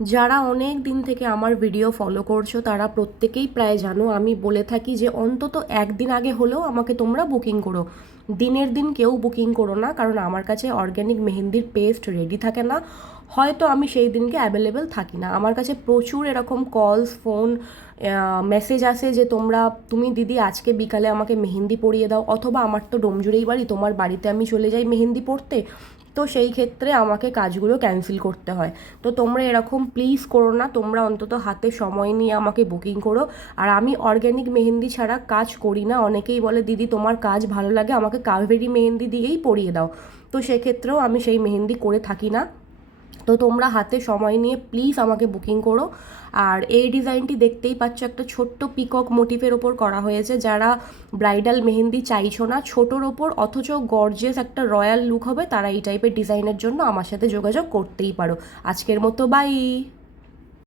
যারা অনেক দিন থেকে আমার ভিডিও ফলো করছো তারা প্রত্যেকেই প্রায় জানো আমি বলে থাকি যে অন্তত একদিন আগে হলেও আমাকে তোমরা বুকিং করো। দিনের দিন কেউ বুকিং করো না, কারণ আমার কাছে অর্গ্যানিক মেহেন্দির পেস্ট রেডি থাকে না, হয়তো আমি সেই দিনকে অ্যাভেলেবেল থাকি না। আমার কাছে প্রচুর এরকম কলস, ফোন, মেসেজ আসে যে তুমি দিদি আজকে বিকালে আমাকে মেহেন্দি পরিয়ে দাও, অথবা আমার তো ডোমজুড়েই বাড়ি, তোমার বাড়িতে আমি চলে যাই মেহেন্দি পরতে। তো সেই ক্ষেত্রে আমাকে কাজগুলো ক্যান্সেল করতে হয়। তো তোমরা এরকম প্লিজ করো না, তোমরা অন্তত হাতে সময় নিয়ে আমাকে বুকিং করো। আর আমি অর্গ্যানিক মেহেন্দি ছাড়া কাজ করি না। অনেকেই বলে দিদি তোমার কাজ ভালো লাগে, আমাকে কাভেরি মেহেন্দি দিয়েই পরিয়ে দাও। তো সেক্ষেত্রেও আমি সেই মেহেন্দি করে থাকি না। তো তোমরা হাতে সময় নিয়ে প্লিজ আমাকে বুকিং করো। আর এই ডিজাইনটি দেখতেই পাচ্ছ, একটা ছোট্ট পিকক মোটিভের ওপর করা হয়েছে। যারা ব্রাইডাল মেহেন্দি চাইছো না ছোটোর ওপর, অথচ গর্জিয়াস একটা রয়্যাল লুক হবে, তারা এই টাইপের ডিজাইনের জন্য আমার সাথে যোগাযোগ করতেই পারো। আজকের মতো বাই।